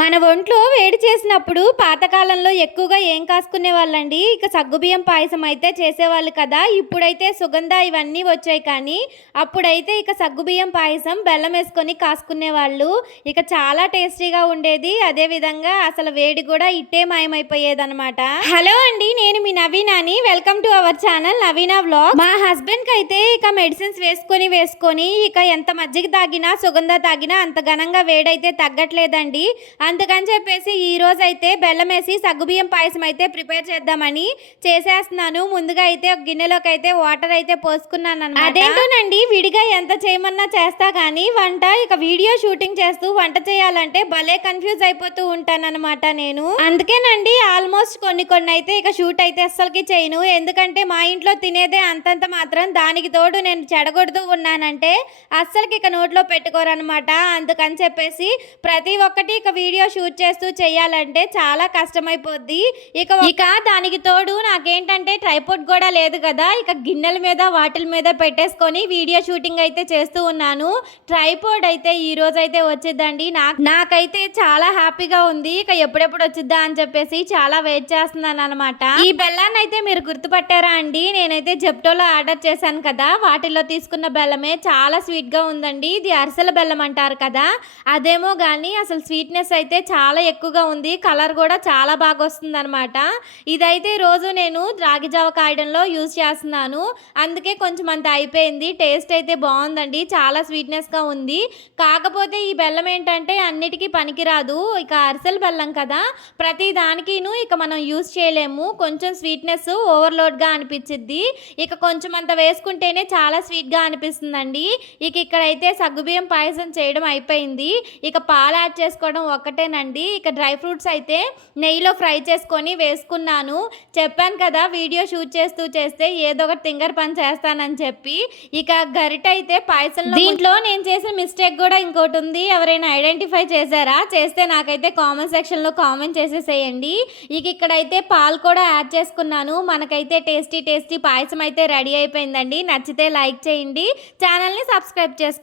మన ఒంట్లో వేడి చేసినప్పుడు పాతకాలంలో ఎక్కువగా ఏం కాసుకునే వాళ్ళండి, ఇక సగ్గుబియ్యం పాయసం అయితే చేసేవాళ్ళు కదా. ఇప్పుడైతే సుగంధ ఇవన్నీ వచ్చాయి, కానీ అప్పుడైతే ఇక సగ్గుబియ్యం పాయసం బెల్లం వేసుకొని కాసుకునేవాళ్ళు. ఇక చాలా టేస్టీగా ఉండేది. అదేవిధంగా అసలు వేడి కూడా ఇట్టే మాయమైపోయేదన్నమాట. హలో అండి, నేను మీ నవీనాని. Welcome to our channel Naveena vlog. మా హస్బెండ్కి అయితే ఇక మెడిసిన్స్ వేసుకొని ఇక ఎంత మజ్జిగ తాగినా సుగంధ తాగినా అంత ఘనంగా వేడైతే తగ్గట్లేదండి. అందుకని చెప్పేసి ఈ రోజు అయితే బెల్లం వేసి సగ్గుబియ్యం పాయసం అయితే ప్రిపేర్ చేద్దామని చేసేస్తున్నాను. ముందుగా అయితే ఒక గిన్నెలోకి అయితే వాటర్ అయితే పోసుకున్నాను అన్నమాట. అదేంటోనండి, విడిగా ఎంత చేయమన్నా చేస్తా కానీ వంట ఇక వీడియో షూటింగ్ చేస్తూ వంట చేయాలంటే భలే కన్ఫ్యూజ్ అయిపోతూ ఉంటాను అనమాట నేను. అందుకేనండి ఆల్మోస్ట్ కొన్ని అయితే ఇక షూట్ అయితే అస్సలకి చేయను. ఎందుకంటే మా ఇంట్లో తినేదే అంతంత మాత్రం, దానికి తోడు నేను చెడగొడుతూ ఉన్నానంటే అస్సలకి ఇక నోట్లో పెట్టుకోరనమాట. అందుకని చెప్పేసి ప్రతి ఒక్కటి ఇక వీడియో షూట్ చేస్తూ చేయాలంటే చాలా కష్టమైపోద్ది. ఇక దానికి తోడు నాకేంటంటే ట్రైపోడ్ కూడా లేదు కదా. ఇక గిన్నెల మీద వాటిల మీద పెట్టేసుకొని వీడియో షూటింగ్ అయితే చేస్తూ ఉన్నాను. ట్రైపోడ్ అయితే ఈ రోజు అయితే వచ్చిందండి. నాకైతే చాలా హ్యాపీగా ఉంది. ఇక ఎప్పుడెప్పుడు వచ్చిద్దా అని చెప్పేసి చాలా వెయిట్ చేస్తున్నాను అనమాట. ఈ బెల్లాన్ని అయితే మీరు గుర్తుపట్టారా అండి? నేనైతే జెప్టోలో ఆర్డర్ చేశాను కదా, వాటిల్లో తీసుకున్న బెల్లమే చాలా స్వీట్ గా ఉందండి. ఇది అరిసెల బెల్లం అంటారు కదా, అదేమో కానీ అసలు స్వీట్నెస్ అయితే చాలా ఎక్కువగా ఉంది. కలర్ కూడా చాలా బాగా వస్తుంది అనమాట. ఇదైతే రోజు నేను రాగి జావ కాయడంలో యూజ్ చేస్తున్నాను. అందుకే కొంచెం అంత అయిపోయింది. టేస్ట్ అయితే బాగుందండి, చాలా స్వీట్నెస్గా ఉంది. కాకపోతే ఈ బెల్లం ఏంటంటే అన్నిటికీ పనికిరాదు. ఇక అరిసెల బెల్లం కదా, ప్రతి దానికిను ఇక మనం యూజ్ చేయలేము. కొంచెం స్వీట్నెస్ ఓవర్లోడ్గా అనిపించిద్ది. ఇక కొంచెం అంత వేసుకుంటేనే చాలా స్వీట్గా అనిపిస్తుందండి. ఇక్కడైతే సగ్గుబియ్యం పాయసం చేయడం అయిపోయింది. ఇక పాలు యాడ్ చేసుకోవడం ఒక్కటేనండి. ఇక డ్రై ఫ్రూట్స్ అయితే నెయ్యిలో ఫ్రై చేసుకొని వేసుకున్నాను. చెప్పాను కదా వీడియో షూట్ చేస్తే ఏదో ఒకటి తింగర్ పని చేస్తానని చెప్పి. ఇక గరిట అయితే పాయసంలో, దీంట్లో నేను చేసిన మిస్టేక్ కూడా ఇంకోటి ఉంది. ఎవరైనా ఐడెంటిఫై చేశారా? చేస్తే నాకైతే కామెంట్ సెక్షన్లో కామెంట్ చేసేసేయండి. ఇక్కడైతే పాలు కూడా యాడ్ చేసుకున్నాను. మనకైతే టేస్టీ పాయసం అయితే రెడీ అయిపోయిందండి. నచ్చితే లైక్ చేయండి, ఛానల్ని సబ్స్క్రైబ్ చేసుకోండి.